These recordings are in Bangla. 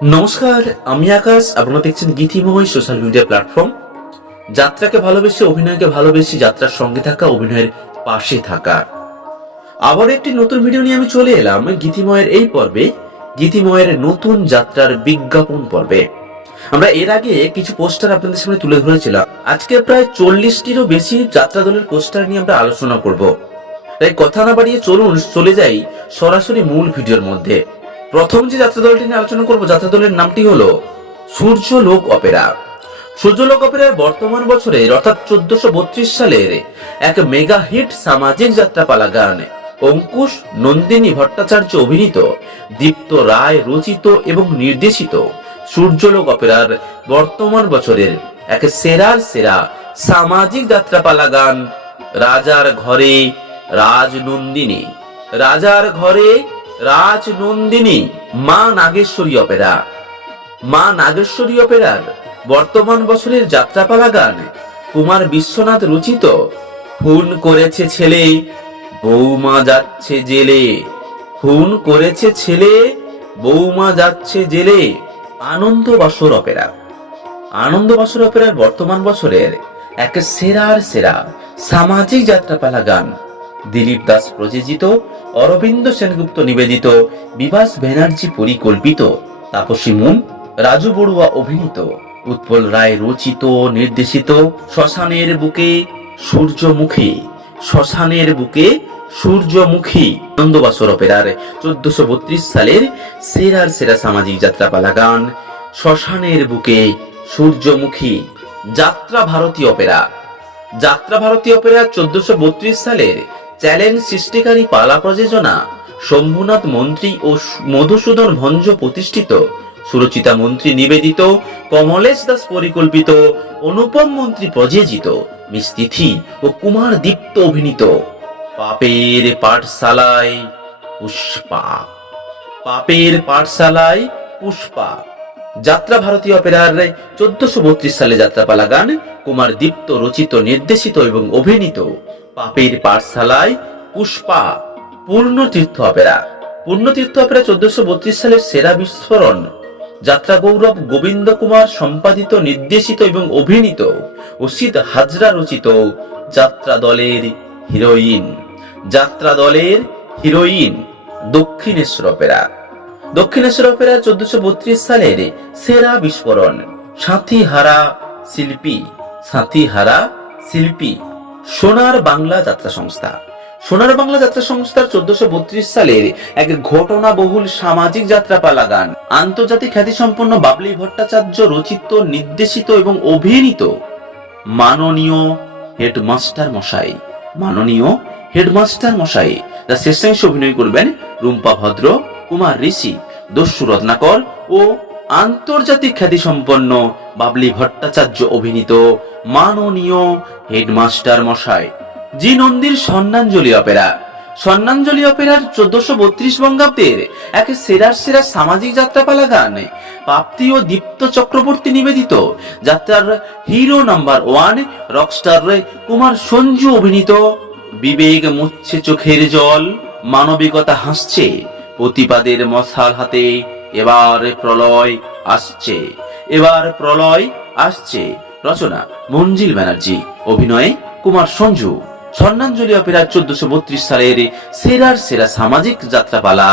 নমস্কার, আমি আকাশ, আপনারা দেখছেন গীতিময় সোশ্যাল মিডিয়া প্ল্যাটফর্ম যাত্রাকে ভালোবেসে, অভিনয়কে ভালোবেসে, যাত্রার সঙ্গে থাকা, অভিনয়ের পাশে থাকা। আবার একটি নতুন ভিডিও নিয়ে আমি চলে এলাম, গীতিময়ের এই পর্বে, গীতিময়ের নতুন যাত্রার বিজ্ঞাপন পর্বে। আমরা এর আগে কিছু পোস্টার আপনাদের সামনে তুলে ধরেছিলাম। আজকে প্রায় চল্লিশটিরও বেশি যাত্রা দলের পোস্টার নিয়ে আমরা আলোচনা করব। তাই কথা না বাড়িয়ে চলুন, চলে যাই সরাসরি মূল ভিডিওর মধ্যে। প্রথম যে যাত্রা দলটি নিয়ে আলোচনা করব যাত্রা দলের নামটি হলো সূর্য লোক অপেরা। সূর্যলোক অপেরার বর্তমান বছরের অর্থাৎ চোদ্দশো সালের এক মেগা হিট সামাজিক যাত্রাপালা গান অঙ্কুশ নন্দিনী ভট্টাচার্য অভিনীত দীপ্ত রায় রচিত এবং নির্দেশিত সূর্যলোক অপেরার বর্তমান বছরের এক সেরার সেরা সামাজিক যাত্রাপালা গান রাজার ঘরে রাজনন্দিনী রাজার ঘরে রাজনন্দিনী মা নাগেশ্বরী অপেরা। মা নাগেশ্বরী অপেরার বর্তমান বছরের যাত্রাপালা গান কুমার বিশ্বনাথ রচিত। খুন করেছে ছেলে, বৌমা যাচ্ছে জেলে। খুন করেছে ছেলে, বৌমা যাচ্ছে জেলে। আনন্দ বাসর অপেরা। আনন্দ বাসর অপেরার বর্তমান বছরের এক সেরার সেরা সামাজিক যাত্রাপালা গান দিলীপ দাস প্রযোজিত, অরবিন্দ সেনগুপ্ত নিবেদিত, বিভাস ব্যানার্জি পরিকল্পিত, তাপসী মুন, রাজু বড়ুয়া অভিনীত, উৎপল রায় রচিত, নির্দেশিত, শ্মশানের বুকে সূর্যমুখী, শ্মশানের বুকে সূর্যমুখী আনন্দবাসর অপেরার চোদ্দশো বত্রিশ সালের সেরার সেরা সামাজিক যাত্রাপালা গান, শ্মশানের বুকে সূর্যমুখী, যাত্রা ভারতী অপেরা। যাত্রা ভারতী অপেরা চোদ্দশো বত্রিশ সালের চ্যালেঞ্জ সৃষ্টিকারী পালা প্রযোজনা শম্ভুনাথ মন্ত্রী ও মধুসূদন ভঞ্জ প্রতিষ্ঠিত। সুরচিতা মন্ত্রী নিবেদিত, কমলেশ দাস পরিকল্পিত, অনুপম মন্ত্রী প্রযোজিত, মিস তিথি ও কুমার দীপ্ত অভিনীত। পাপের পাঠশালায় পুষ্পা। পাপের পাঠশালায় পুষ্পা। যাত্রা ভারতীয় অপেরার চোদ্দশো সালে যাত্রাপালা গান কুমার দীপ্ত রচিত, নির্দেশিত এবং অভিনীত। পাপের পাঠশালায় পুষ্পা পূর্ণ তীর্থ অপেরা পূর্ণ তীর্থ অপেরা চোদ্দশো বত্রিশ সালের সেরা বিস্ফোরণ। যাত্রা গৌরব গোবিন্দ কুমার সম্পাদিত, নির্দেশিত এবং অভিনীত অসিত হাজরা রচিত যাত্রা দলের হিরোইন। যাত্রা দলের heroine Dakshineswar opera. Dakshineswar opera চোদ্দশো বত্রিশ সালের সেরা বিস্ফোরণ সাথী হারা শিল্পী সাথী হারা শিল্পী। সোনার বাংলা যাত্রা সংস্থা। সোনার বাংলা যাত্রা সংস্থার চোদ্দশো বত্রিশ সালের এক ঘটনা বহুল সামাজিক যাত্রাপালা গান, আন্তর্জাতিক খ্যাতিসম্পন্ন বাবলি ভট্টাচার্য রচিত, নির্দেশিত এবং অভিনীত মাননীয় হেডমাস্টার মশাই। মাননীয় হেডমাস্টার মশাই যা শেষাংশে অভিনয় করবেন রুম্পা ভদ্র, কুমার ঋষি, দস্যু রত্নাকর ও আন্তর্জাতিক খ্যাতিসম্পন্ন বাবলি ভট্টাচার্য অভিনীত মাননীয় হেডমাস্টার মশাই। জি নন্দীর স্বর্ণাঞ্জলি অপেরা। স্বর্ণাঞ্জলি অপেরার চোদ্দশো বত্রিশ বঙ্গাব্দের এক সেরার সেরা সামাজিক যাত্রাপালা গান প্রাপ্তি ও দীপ্ত চক্রবর্তী নিবেদিত। যাত্রার hero number one, rockstar Kumar Sanju অভিনীত, বিবেক মুচ্ছে চোখের জল, মানবিকতা হাসছে, প্রতিবাদের মশাল হাতে এবার প্রলয় আসছে। এবার প্রলয় আসছে। রচনা মঞ্জিল ব্যানার্জি, অভিনয়ে কুমার সঞ্জু। স্বর্ণাঞ্জলি অপেরা চোদ্দশো বত্রিশ সালের সেরার সেরা সামাজিক যাত্রাপালা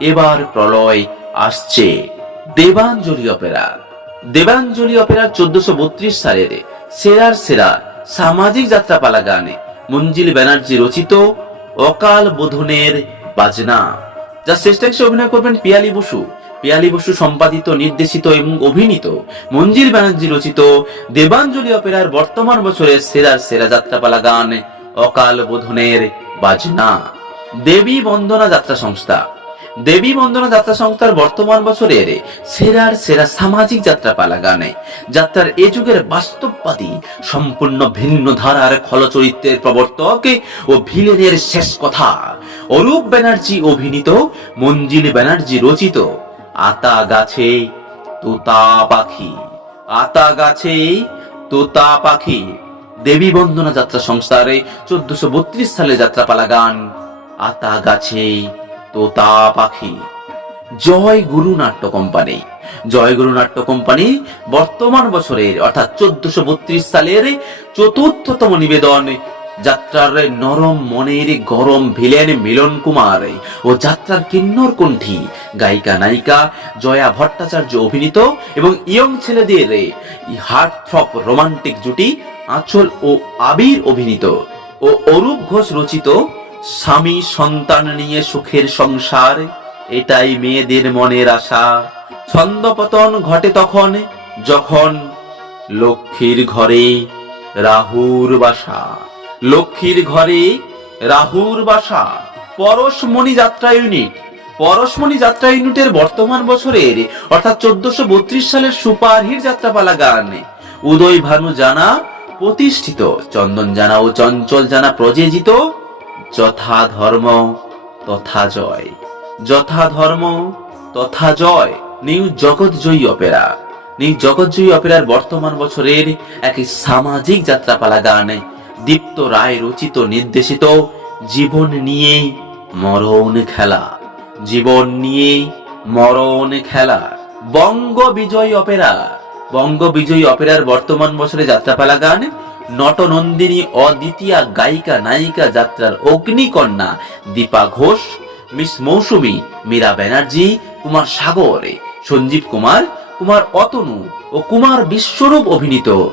এবার প্রলয় আসছে। দেবাঞ্জলি অপেরা। দেবাঞ্জলি অপেরা চোদ্দশো বত্রিশ সালের সেরার সেরা সামাজিক যাত্রাপালা গানে মঞ্জিল ব্যানার্জি রচিত অকাল বোধনের বাজনা। যা শ্রেষ্ঠাংশে অভিনয় করবেন পিয়ালি বসু। পিয়ালি বসু সম্পাদিত, নির্দেশিত এবং অভিনীত। মঞ্জিল ব্যানার্জি রচিত, দেবাঞ্জলি অপেরার বর্তমান বছরের সেরার সেরা যাত্রাপালা গান, অকাল বোধনের বাজনা। দেবী বন্দনা যাত্রা সংস্থা। দেবী বন্দনা যাত্রা সংস্থার বর্তমান বছরের সেরার সেরা সামাজিক যাত্রাপালা গানে। যাত্রার এ যুগের বাস্তববাদী, সম্পূর্ণ ভিন্ন ধারার খলচরিত্রের প্রবর্তক ও ভিলেনের শেষ কথা। অরূপ ব্যানার্জি অভিনীত, মঞ্জিল ব্যানার্জি রচিত। আতা গাছে তোতা পাখি। আতা গাছে তোতা পাখি। দেবী বন্দনা যাত্রা সংস্থার চোদ্দশো বত্রিশ সালে যাত্রাপালা গান। আতা গাছে তোতা পাখি। জয় গুরু নাট্য কোম্পানি। জয়গুরু নাট্য কোম্পানি বর্তমান বছরের, অর্থাৎ চোদ্দশো বত্রিশ সালের চতুর্থতম নিবেদন যাত্রার নরম মনের গরম ভিলেন মিলন কুমার। ও যাত্রার কিন্নর কণ্ঠী, গায়িকা নায়িকা জয়া ভট্টাচার্য অভিনীত এবং ইয়ং ছেলেদের হার্ট থ্রপ রোমান্টিক জুটি, আঁচল ও আবির অভিনীত। ও অরূপ ঘোষ রচিত, স্বামী সন্তান নিয়ে সুখের সংসার, এটাই মেয়েদের মনের আশা। ছন্দপতন ঘটে তখন, যখন লক্ষ্মীর ঘরে রাহুর বাসা। লক্ষ্মীর ঘরে রাহুর বাসা। পরশমণি যাত্রা ইউনিট। পরশমণি যাত্রা ইউনিটের বর্তমান বছরের, অর্থাৎ চোদ্দশো বত্রিশ সালের সুপারহিট যাত্রাপালা গান। উদয় ভানু জানা প্রতিষ্ঠিত, চন্দন জানা ও চঞ্চল জানা প্রযোজিত যথা ধর্ম, তথা জয়। যথা ধর্ম, তথা জয়, new Jagatjayee opera. New Jagatjayee অপেরার বর্তমান বছরের একটি সামাজিক যাত্রাপালা গান। দীপ্ত রায় রচিত নির্দেশিত জীবন নিয়ে মরণ খেলা। জীবন নিয়ে মরণ খেলা। বঙ্গ বিজয় অপেরা। বঙ্গ বিজয়ী অপেরার বর্তমান বছরে যাত্রাপালা গান। নটনন্দিনী অদ্বিতীয়া গায়িকা নায়িকা যাত্রার অগ্নিকন্যা দীপা ঘোষ, মিস মৌসুমী, মীরা ব্যানার্জি, কুমার সাগর, সঞ্জীব কুমার কুমার অতনু ও কুমার বিশ্বরূপ অভিনীত।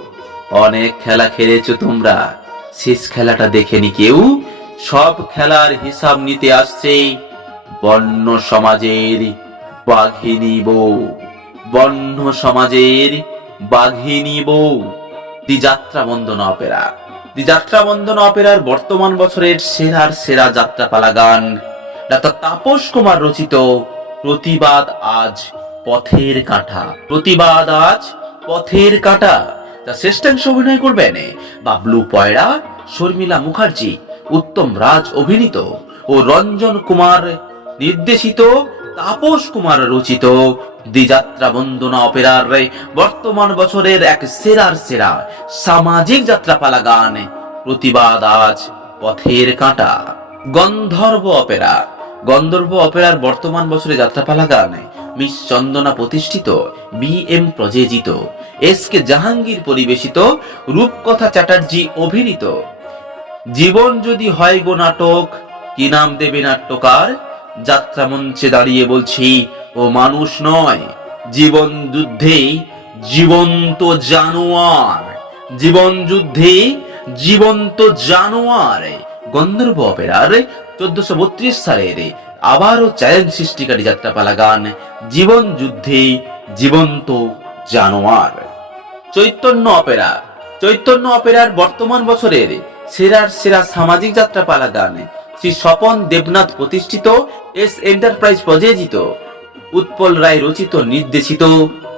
অনেক খেলা খেলেছ তোমরা। শেষ খেলাটা দেখেনি কেউ। সব খেলার হিসাব নিতে আসছে বন্য সমাজের বাঘিনী বউ। বন্য সমাজের বাঘিনী বউ। দি যাত্রা বন্দনা অপেরা। দি যাত্রা বন্দনা অপেরার বর্তমান বছরের সেরার সেরা যাত্রাপালা গান। ডাক্তার তাপস কুমার রচিত, প্রতিবাদ আজ পথের কাঁটা। প্রতিবাদ আজ পথের কাঁটা। তা শ্রেষ্ঠাংশ অভিনয় করবেন বাবলু পয়রা, শর্মিলা মুখার্জি, উত্তম রাজ অভিনীত ও রঞ্জন কুমার নির্দেশিত, তাপস কুমার রচিত দ্বিযাত্রা বন্দনা অপেরার বর্তমান বছরের এক সেরার সেরা সামাজিক যাত্রাপালা গান প্রতিবাদ আজ পথের কাঁটা। গন্ধর্ব অপেরা। গন্ধর্ব অপেরার বর্তমান বছরে যাত্রাপালা গান মিস চন্দনা প্রতিষ্ঠিত, বি এম প্রযোজিত এস কে জাহাঙ্গীর পরিবেশিত, রূপকথা চ্যাটার্জি অভিনীত। জীবন যদি হয় গো নাটক, কি নাম দেবে নাট্যকার? যাত্রা মঞ্চে দাঁড়িয়ে বলছি, ও মানুষ নয়, জীবন যুদ্ধে জীবন্ত জানোয়ার। জীবন যুদ্ধে জীবন্ত জানোয়ার। গন্ধর্ব অপেরার চোদ্দশো বত্রিশ সালের আবারও চ্যালেঞ্জ সৃষ্টিকারী যাত্রাপালা গান জীবন যুদ্ধে জীবন্ত জানোয়ার। চৈতন্য অপেরা। চৈতন্য অপেরার বর্তমান বছরের সেরার সেরা সামাজিক যাত্রাপালা গান শ্রী স্বপন দেবনাথ প্রতিষ্ঠিত এস এন্টারপ্রাইজ প্রযোজিত উৎপল রায় রচিত নির্দেশিত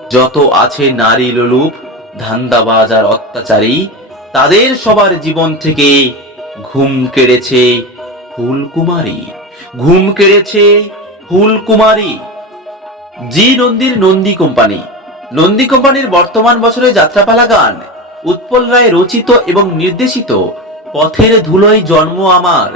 যত আছে নারী লোলুপ ধান্দাবাজ আর অত্যাচারী, তাদের সবার জীবন থেকে ঘুম কেড়েছে ফুলকুমারী। ঘুম কেড়েছে ফুলকুমারী। জি নন্দীর নন্দী কোম্পানি। নন্দী কোম্পানির বর্তমান বছরে যাত্রাপালা গান। উৎপল রায় রচিত এবং নির্দেশিত, পথের ধুলোয় জন্ম আমার।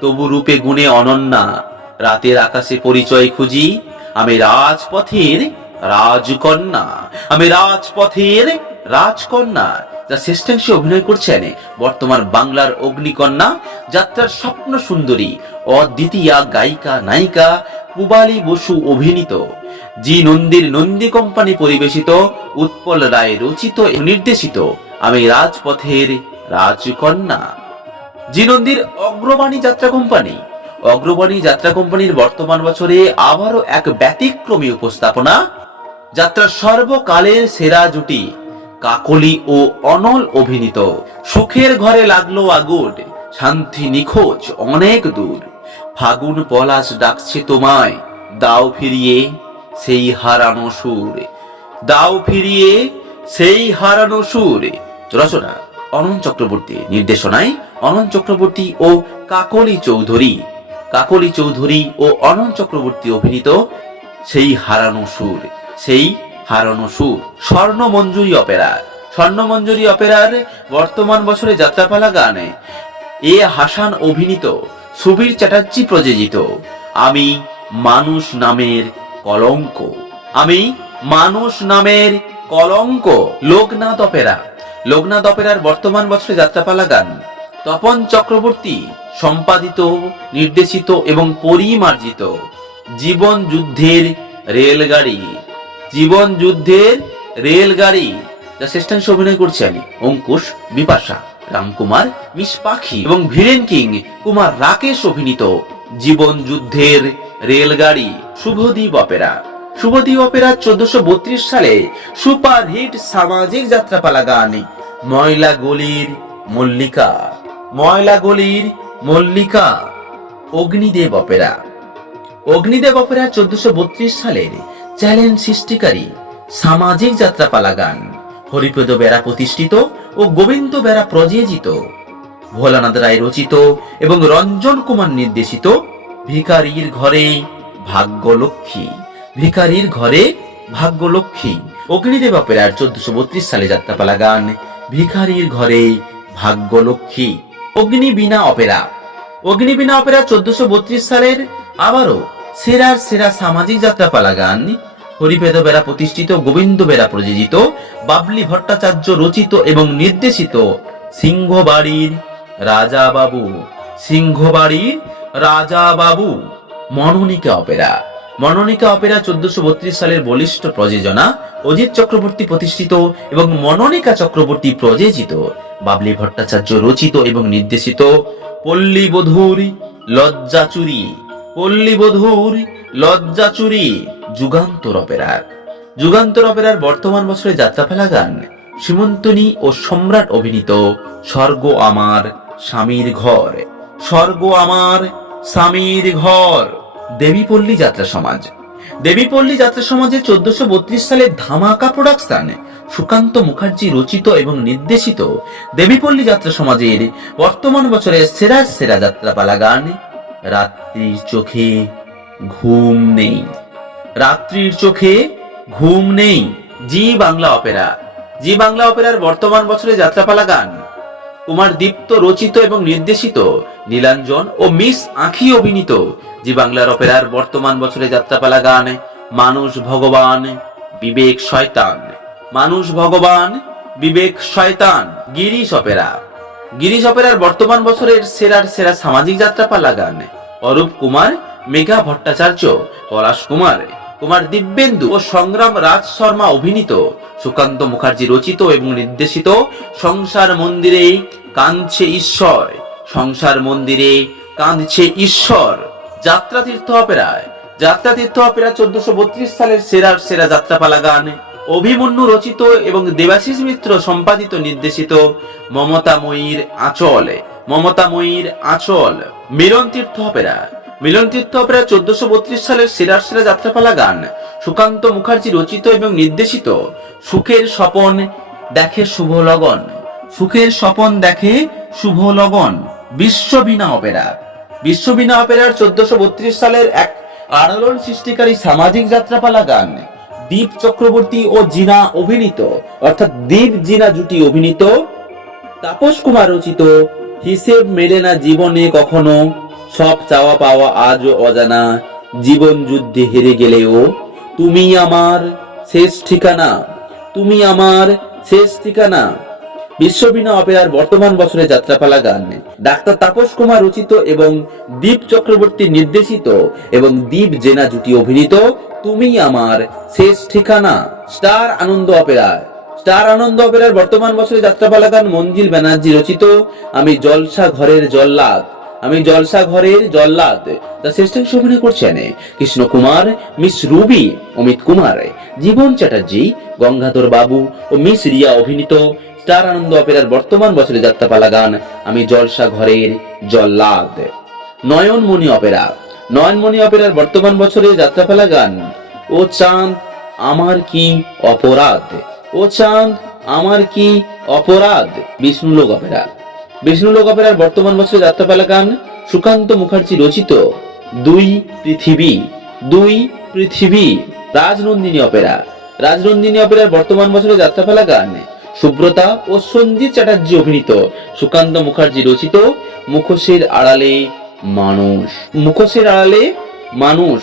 তবু রূপে গুণে অনন্যা। রাতের আকাশে পরিচয় খুঁজি, আমি রাজপথের রাজকন্যা। আমি রাজপথের রাজকন্যা, যা শ্রেষ্ঠাংশে অভিনয় করছেন বর্তমান বাংলার অগ্নিকন্যা, যাত্রার স্বপ্ন সুন্দরী, অদ্বিতীয়া গায়িকা, নায়িকা পুবালি বসু অভিনীত। জি নন্দীর নন্দী কোম্পানি পরিবেশিত, উৎপল রায় রচিত নির্দেশিত, আমি রাজপথের রাজকন্যা। জি নন্দীর অগ্রবাণী যাত্রা কোম্পানি। অগ্রবাণী যাত্রা কোম্পানির বর্তমান বছরে আবারও এক ব্যতিক্রমী উপস্থাপনা যাত্রার সর্বকালের সেরা জুটি। কাকলি ও অনল অভিনীত। সুখের ঘরে লাগল আগুন, শান্তি নিখোঁজ অনেক দূর। ফাগুন পলাশ ডাকছে তোমায়, দাও ফিরিয়ে সেই হারানো সুর। দাও ফিরিয়ে সেই হারানো সুর। রচনা, অনন্ত চক্রবর্তী। নির্দেশনায়, অনন্ত চক্রবর্তী ও কাকলি চৌধুরী। কাকলি চৌধুরী ও অনন্ত চক্রবর্তী অভিনীত সেই হারানো সুর। সেই হারানো সুর। স্বর্ণ মঞ্জুরি অপেরা স্বর্ণ মঞ্জুরি অপেরার বর্তমান বছরে যাত্রাপালা গানে। এ হাসান অভিনীত সুবীর চ্যাটার্জি প্রযোজিত। আমি মানুষ নামের কলঙ্ক। আমি মানুষ নামের কলঙ্ক। লোকনাথ অপেরা। লোকনাথ অপেরার বর্তমান বছরে যাত্রাপালা গান। তপন চক্রবর্তী সম্পাদিত, নির্দেশিত এবং পরিমার্জিত জীবন যুদ্ধের রেলগাড়ি। জীবন যুদ্ধের রেলগাড়ি, যা শ্রেষ্ঠাংশ অভিনয় করছে আমি, অঙ্কুশ বিপাশা, রামকুমার মিস পাখি এবং ভিলেন কিং কুমার রাকেশ অভিনীত জীবন যুদ্ধের রেলগাড়ি শুভদ্বীপ অপেরা। শুভদ্বীপ অপেরা চোদ্দশো বত্রিশ সালে সুপার হিট সামাজিক যাত্রাপালা গান, ময়লা গলির মল্লিকা, ময়লা গলির মল্লিকা, অগ্নিদেব অপেরা। অগ্নিদেব অপেরা চোদ্দশো বত্রিশ সালের চ্যালেঞ্জ সৃষ্টিকারী সামাজিক যাত্রাপালা গান। হরিপদ বেড়া প্রতিষ্ঠিত ও গোবিন্দ বেড়া প্রযোজিত। ভোলানাথ রায় রচিত এবং রঞ্জন কুমার নির্দেশিত ভিকারির ঘরে ভাগ্যলক্ষ্মী। ভিকারির ঘরে ভাগ্যলক্ষ্মী। অগ্নিদেব অপেরার চোদ্দশো বত্রিশ সালে যাত্রাপালা গান। ভিখারির ঘরে ভাগ্যলক্ষ্মী। অগ্নিবীণা অপেরা। অগ্নিবীণা অপেরা চোদ্দশো বত্রিশ সালের আবারও সেরার সেরা সামাজিক যাত্রাপালা গান হরিপেদ বেরা প্রতিষ্ঠিত, গোবিন্দ বেরা প্রযোজিত, বাবলি ভট্টাচার্য রচিত এবং নির্দেশিত সিংহবাড়ির রাজা বাবু সিংহবাড়ির রাজা বাবু মনোনিকা অপেরা। মনোনিকা অপেরা চোদ্দশো বত্রিশ সালের বলিষ্ঠ প্রযোজনা, অজিত চক্রবর্তী প্রতিষ্ঠিত এবং মনোনিকা চক্রবর্তী প্রযোজিত। বাবলি ভট্টাচার্য রচিত এবং নির্দেশিত পল্লী বধূর লজ্জাচুরি। পল্লী বধূর লজ্জাচুরি যুগান্তর অপেরার। যুগান্তর অপেরার বর্তমান বছরে যাত্রাপালা গান। সীমন্তনী ও সম্রাট অভিনীত স্বর্গ আমার স্বামীর ঘর। স্বর্গ আমার স্বামীর ঘর। দেবীপল্লী যাত্রা সমাজ। দেবীপল্লী যাত্রা সমাজে চোদ্দশো বত্রিশ সালে ধামাকা প্রোডাকশন সুকান্ত মুখার্জি রচিত এবং নির্দেশিত দেবীপল্লী যাত্রা সমাজের বর্তমান বছরের সেরা সেরা যাত্রাপালা গান রাত্রির চোখে ঘুম নেই। রাত্রির চোখে ঘুম নেই। Zee Bangla opera. Zee Bangla অপেরার বর্তমান বছরে যাত্রাপালা গান। কুমার দীপ্ত রচিত এবং নির্দেশিত, নীলাঞ্জন ও মিস আঁখি অভিনীত। জি বাংলার অপেরার বর্তমান বছরে যাত্রাপালা গান, মানুষ ভগবান, বিবেক শয়তান। মানুষ ভগবান, বিবেক শয়তান, গিরিশ অপেরা। গিরিশ অপেরার বর্তমান বছরের সেরার সেরা সামাজিক যাত্রাপালা গান। অরূপ কুমার, মেঘা ভট্টাচার্য, পলাশ কুমার কুমার দিব্যেন্দু ও সংগ্রাম রাজ শর্মা অভিনীত। সুকান্ত মুখার্জি রচিত এবং নির্দেশিত সংসার মন্দিরে কাঁদছে ঈশ্বর। সংসার মন্দিরে কাঁদছে ঈশ্বর। যাত্রা তীর্থ অপেরায়। যাত্রা তীর্থ অপেরা চোদ্দশো বত্রিশ সালের সেরার সেরা যাত্রাপালা গান। অভিমন্যু রচিত এবং দেবাশিস মিত্র সম্পাদিত নির্দেশিত মমতাময়ীর আঁচল। মমতাময়ীর আঁচল, মিলন তীর্থ অপেরা। মিলন তীর্থ অপেরা চোদ্দশো বত্রিশ সালের সেরার সেরা যাত্রাপালা গান, সুকান্ত মুখার্জি রচিত এবং নির্দেশিত, সুখের স্বপন দেখে শুভ লগন। সুখের স্বপন দেখে শুভ লগন, বিশ্ববীণা অপেরা। বিশ্ববীণা অপেরার চোদ্দশো বত্রিশ সালের এক আলোড়ন সৃষ্টিকারী সামাজিক যাত্রাপালা গান, দীপ চক্রবর্তী ও জিনা অভিনীত, অর্থাৎ দীপ জিনা জুটি অভিনীত, তাপস কুমার রচিত হিসেব মেলে না জীবনে কখনো। সব চাওয়া পাওয়া আজও অজানা। জীবন যুদ্ধে হেরে গেলেও, তুমি আমার শেষ ঠিকানা। তুমি আমার শেষ ঠিকানা। বিশ্ববীণা অপেরার বর্তমান বছরে যাত্রাপালা গান। ডাক্তার তাপস কুমার রচিত এবং দীপ চক্রবর্তী নির্দেশিত এবং দীপ জেনা জুটি অভিনীত, তুমি আমার শেষ ঠিকানা। Star Ananda opera star Ananda অপেরার বর্তমান বছরে যাত্রাপালা গান মঞ্জিল ব্যানার্জি রচিত, আমি জলসা ঘরের জল্লাদ, আমি জলসা ঘরের জল্লাদ। তা শ্রেষ্ঠাংশ অভিনয় করছেন কৃষ্ণ কুমার, মিস রুবি, অমিত কুমার, জীবন চ্যাটার্জি, গঙ্গাধর বাবু ও মিস রিয়া অভিনীত। স্টার আনন্দ অপেরার বর্তমান বছরে যাত্রাপালা গান আমি জলসা ঘরের জল্লাদ। নয়নমণি অপেরা, নয়নমণি অপেরার বর্তমান বছরে যাত্রাপালা গান ও চাঁদ, আমার কি অপরাধ? ও চাঁদ, আমার কি অপরাধ? বিষ্ণুলোক অপেরা। বিষ্ণুলোক অপেরার বর্তমান বছরে যাত্রাপালা গান সুকান্ত মুখার্জি রচিত দুই পৃথিবী দুই পৃথিবী, রাজনন্দিনী অপেরা। রাজনন্দিনী অপেরার বর্তমান বছরে যাত্রাপালা গান সুব্রতা ও সঞ্জিত চ্যাটার্জি অভিনীত সুকান্ত মুখার্জি রচিত মুখোশের আড়ালে মানুষ, মুখোশের আড়ালে মানুষ,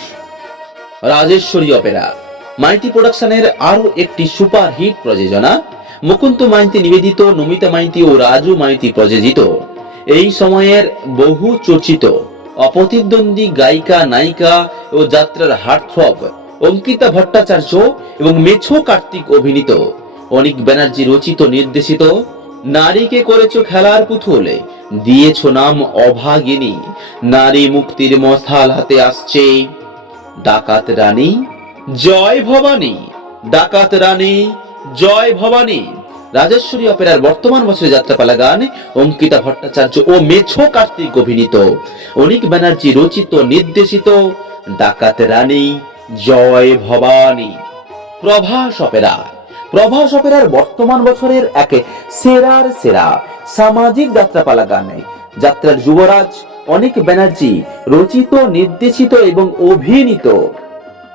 রাজেশ্বরী অপেরা। মাইটি প্রোডাকশনের আরও একটি সুপার হিট প্রযোজনা। মুকুন্দ মাইতি নিবেদিত, নমিতা মাইতি ও রাজু মাইতি প্রযোজিত। এই সময়ের বহু চর্চিত, অপ্রতিদ্বন্দ্বী গায়িকা, নায়িকা ও যাত্রার হার্টথ্রব, অঙ্কিতা ভট্টাচার্য এবং মেছো কার্তিক অভিনীত। অনিক ব্যানার্জি রচিত, নির্দেশিত, নারীকে করেছ খেলার পুতুলে, দিয়েছ নাম অভাগিনী, নারী মুক্তির মশাল হাতে আসছে, ডাকাত রানী জয় ভবানী, ডাকাত রানী, জয় ভবানী। রাজেশ্বরী অপেরার বর্তমান বছরের যাত্রাপালা গান অঙ্কিতা ভট্টাচার্য ও মেছো কার্তিক অভিনীত। অনিক ব্যানার্জি রচিত, নির্দেশিত, ডাকাত রানী, জয় ভবানী। প্রভাস অপেরা। প্রভাস অপেরার বর্তমান বছরের এক সেরার সেরা সামাজিক যাত্রাপালা গানে। যাত্রার যুবরাজ অনিক ব্যানার্জি রচিত, নির্দেশিত এবং অভিনীত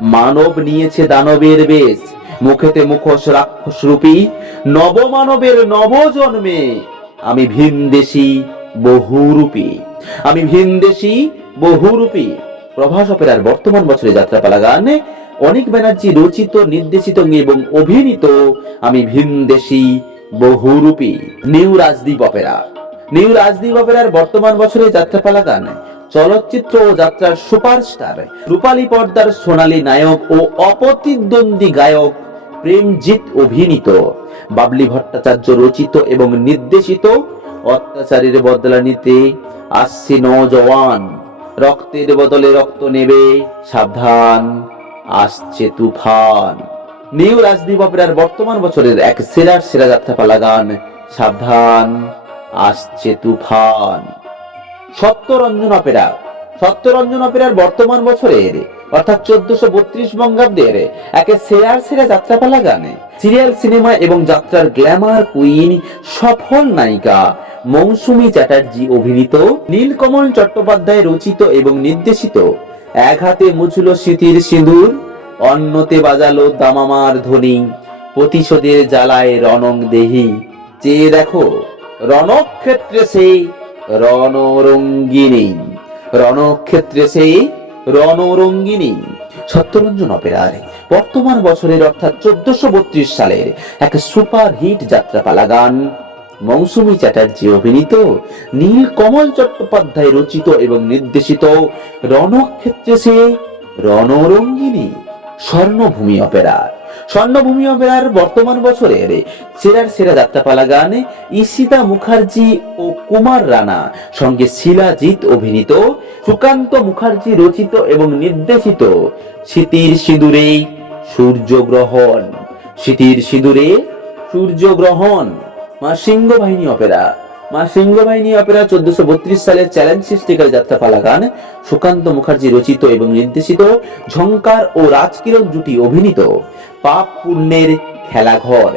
মানব নিয়েছে দানবের বেশ। মুখেতে মুখোশ রাক্ষস রূপী, নবমানবের নবজন্মে আমি ভিনদেশি বহুরূপী। আমি ভিনদেশি বহুরূপী। প্রভাস অপেরার বর্তমান বছরে যাত্রাপালা গানে অনিক ব্যানার্জি রচিত, নির্দেশিত এবং অভিনীত আমি ভিনদেশি বহুরূপী। New Rajdeep opera. New Rajdeep অপেরার বর্তমান বছরে যাত্রাপালা গান চলচ্চিত্র ও যাত্রার সুপারস্টার, রূপালী পর্দার সোনালী নায়ক ও অপ্রতিদ্বন্দ্বী গায়ক প্রেমজিৎ অভিনীত। বাবলি ভট্টাচার্য রচিত এবং নির্দেশিত অত্যাচারীর বদলা নিতে আসছে নজওয়ান রক্তের বদলে রক্ত নেবে সাবধান, আসছে তুফান। নিউ রাজদীপ অপেরার বর্তমান বছরের এক সেরার সেরা যাত্রাপালা গান, সাবধান, আসছে তুফান। সত্যরঞ্জন অপেরা সত্যরঞ্জন অপেরার বর্তমান বছরের অর্থাৎ চোদ্দশো বত্রিশ বঙ্গাব্দের একে সেরার সেরা যাত্রাপালা গানে। সিরিয়াল, সিনেমা এবং যাত্রার গ্ল্যামার কুইন, সফল নায়িকা মৌসুমী চ্যাটার্জি অভিনীত নীলকমল চট্টোপাধ্যায় রচিত এবং নির্দেশিত, এক হাতে মুছল স্মৃতির সিঁদুর, অন্যতে বাজালো দামামার ধ্বনি, প্রতিশোধের জ্বালায় রণং দেহি। চেয়ে দেখো, রণক্ষেত্রে সেই রণরঙ্গিনী রণক্ষেত্রে সেই রণরঙ্গিনী সত্যরঞ্জন অপেরার বর্তমান বছরের অর্থাৎ চোদ্দশো বত্রিশ সালের এক সুপার হিট যাত্রাপালা গান মৌসুমী চ্যাটার্জি অভিনীত নীল কমল চট্টোপাধ্যায় রচিত এবং নির্দেশিত রণক্ষেত্রে সে রণরঙ্গিনী স্বর্ণভূমি অপেরা স্বর্ণভূমি অপেরার বর্তমান বছরের সেরার সেরা যাত্রাপালা গান ঈশিতা মুখার্জি ও কুমার রানা। সঙ্গে শিলাজিৎ অভিনীত সুকান্ত মুখার্জি রচিত এবং নির্দেশিত শীতির সিঁদুরে সূর্যগ্রহণ শীতির সিঁদুরে সূর্যগ্রহণ মা সিংহ বাহিনী অপেরা। মা সিংহ বাহিনী অপেরা চোদ্দশো বত্রিশ সালের চ্যালেঞ্জ সৃষ্টিকারী যাত্রাপালা গান সুকান্ত মুখার্জি রচিত এবং নির্দেশিত ঝঙ্কার ও রাজকিরণ জুটি অভিনীত। পাপ পুণ্যের খেলাঘর,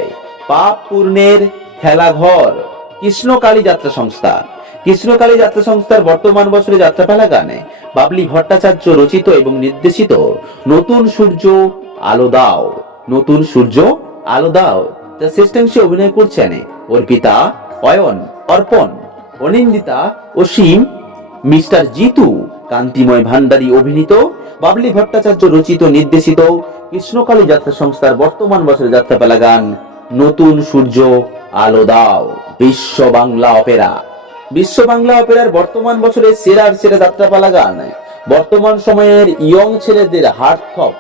পাপ পূর্ণের খেলাঘর, কৃষ্ণকালী যাত্রা সংস্থা। কৃষ্ণকালী যাত্রা সংস্থার বর্তমান বছরে যাত্রাপালা গানে, বাবলি ভট্টাচার্য রচিত এবং নির্দেশিত, নতুন সূর্য আলো দাও, নতুন সূর্য আলো দাও। যা শ্রেষ্ঠাংশে অভিনয় করছেন অর্পিতা অয়ন, অর্পণ, অনিন্দিতা, অসীম, মিস্টার জিতু কান্তিময় ভান্ডারী অভিনীত, বাবলি ভট্টাচার্য রচিত, নির্দেশিত, কৃষ্ণকালী যাত্রা সংস্থার বর্তমান বছরের যাত্রাপালা গান, নতুন সূর্য, আলো দাও, বিশ্ব বাংলা অপেরা। বিশ্ব বাংলা অপেরার বর্তমান বছরে সেরার সেরা যাত্রাপালা গান, বর্তমান সময়ের ইয়ং ছেলেদের হার্ট থপ,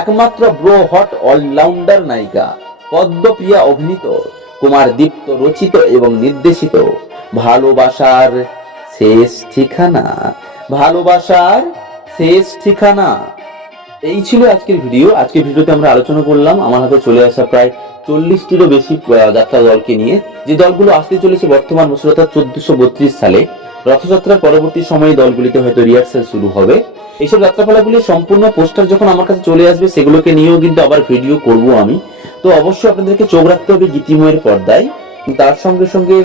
একমাত্র ব্রো হট অলরাউন্ডার নায়িকা, পদ্মপ্রিয়া অভিনীত। কুমার দীপ্ত রচিত এবং নির্দেশিত। ভালোবাসার শেষ ঠিকানা। ভালোবাসার শেষ ঠিকানা। এই ছিল আজকের ভিডিও। আজকের ভিডিওতে আমরা আলোচনা করলাম, আমার হাতে চলে আসা প্রায় চল্লিশটিরও বেশি যাত্রা দলকে নিয়ে। যে দলগুলো আসতে চলেছে বর্তমান বছর অর্থাৎ চোদ্দশো বত্রিশ সালে, রথযাত্রার পরবর্তী সময়ে দলগুলিতে হয়তো রিহার্সাল শুরু হবে। এইসব যাত্রাপালাগুলির সম্পূর্ণ পোস্টার যখন আমার কাছে চলে আসবে, সেগুলোকে নিয়েও কিন্তু আবার ভিডিও করব আমি। তো অবশ্যই আপনাদেরকে চোখ রাখতে হবে গীতিময়ের পর্দায়। তার সঙ্গে সঙ্গে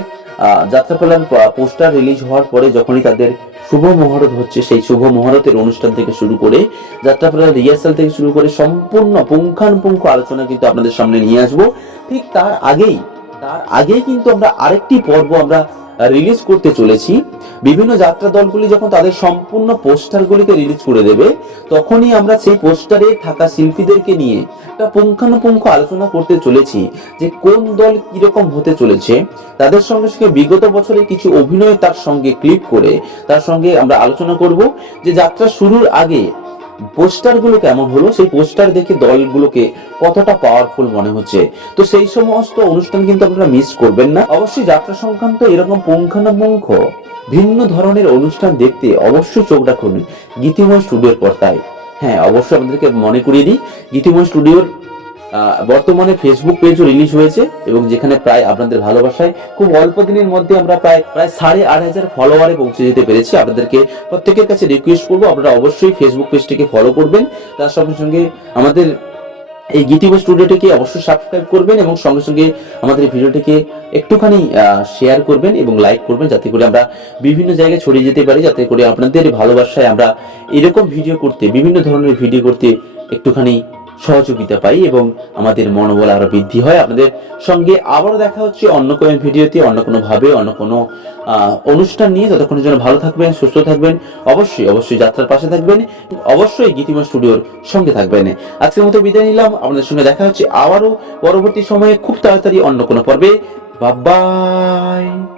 যাত্রা যাত্রাপালার পোস্টার রিলিজ হওয়ার পরে যখনই তাদের শুভ মহরত হচ্ছে, সেই শুভ মহরতের অনুষ্ঠান থেকে শুরু করে যাত্রাপালার রিহার্সাল থেকে শুরু করে সম্পূর্ণ পুঙ্খানুপুঙ্খ আলোচনা কিন্তু আপনাদের সামনে নিয়ে আসব। ঠিক তার আগেই তার আগেই কিন্তু আমরা আরেকটি পর্ব আমরা রিলিজ করতে চলেছি। বিভিন্ন যাত্রা দলগুলি যখন তাদের সম্পূর্ণ পোস্টারগুলিকে রিলিজ করে দেবে, তখনই আমরা সেই পোস্টারে থাকা শিল্পীদেরকে নিয়ে একটা পুঙ্খানুপুঙ্খ আলোচনা করতে চলেছি যে কোন দল কীরকম হতে চলেছে। তাদের সঙ্গে সঙ্গে বিগত বছরে কিছু অভিনয় তার সঙ্গে ক্লিপ করে, তার সঙ্গে আমরা আলোচনা করব যে যাত্রা শুরুর আগে পোস্টারগুলো কেমন হলো? সেই পোস্টার দেখে দলগুলোকে কতটা পাওয়ারফুল মনে হচ্ছে? তো সেই সমস্ত অনুষ্ঠান কিন্তু আপনারা মিস করবেন না। অবশ্যই যাত্রা সংক্রান্ত এরকম পুঙ্খানুপুঙ্খ, ভিন্ন ধরনের অনুষ্ঠান দেখতে অবশ্যই চোখ রাখুন গীতিময় স্টুডিওর পর্দায়। হ্যাঁ অবশ্যই আপনাদেরকে মনে করিয়ে দিই, গীতিময় স্টুডিওর বর্তমানে ফেসবুক পেজও রিলিজ হয়েছে এবং যেখানে প্রায় আপনাদের ভালোবাসায় খুব অল্প দিনের মধ্যে আমরা প্রায় প্রায় সাড়ে আট হাজার ফলোয়ারে পৌঁছে যেতে পেরেছি। আপনাদেরকে প্রত্যেকের কাছে রিকোয়েস্ট করব, আপনারা অবশ্যই ফেসবুক পেজটিকে ফলো করবেন। তার সঙ্গে সঙ্গে আমাদের এই গীতিব স্টুডিওটিকে অবশ্যই সাবস্ক্রাইব করবেন এবং সঙ্গে সঙ্গে আমাদের ভিডিওটিকে একটুখানি শেয়ার করবেন এবং লাইক করবেন যাতে করে আমরা বিভিন্ন জায়গায় ছড়িয়ে যেতে পারি, যাতে করে আপনাদের ভালোবাসায় আমরা এরকম ভিডিও করতে, বিভিন্ন ধরনের ভিডিও করতে একটুখানি সহযোগিতা পাই এবং আমাদের মনোবল আরও বৃদ্ধি হয়। আপনাদের সঙ্গে আবারও দেখা হচ্ছে অন্য কোনো ভিডিওতে, অন্য কোনো ভাবে অন্য কোনো অনুষ্ঠান নিয়ে। যতক্ষণের জন্য ভালো থাকবেন, সুস্থ থাকবেন। অবশ্যই অবশ্যই যাত্রার পাশে থাকবেন। অবশ্যই গীতিময় স্টুডিওর সঙ্গে থাকবেন। আজকের মতো বিদায় নিলাম। আপনাদের সঙ্গে দেখা হচ্ছে আবারও পরবর্তী সময়ে খুব তাড়াতাড়ি অন্য কোনো পর্বে। বাই।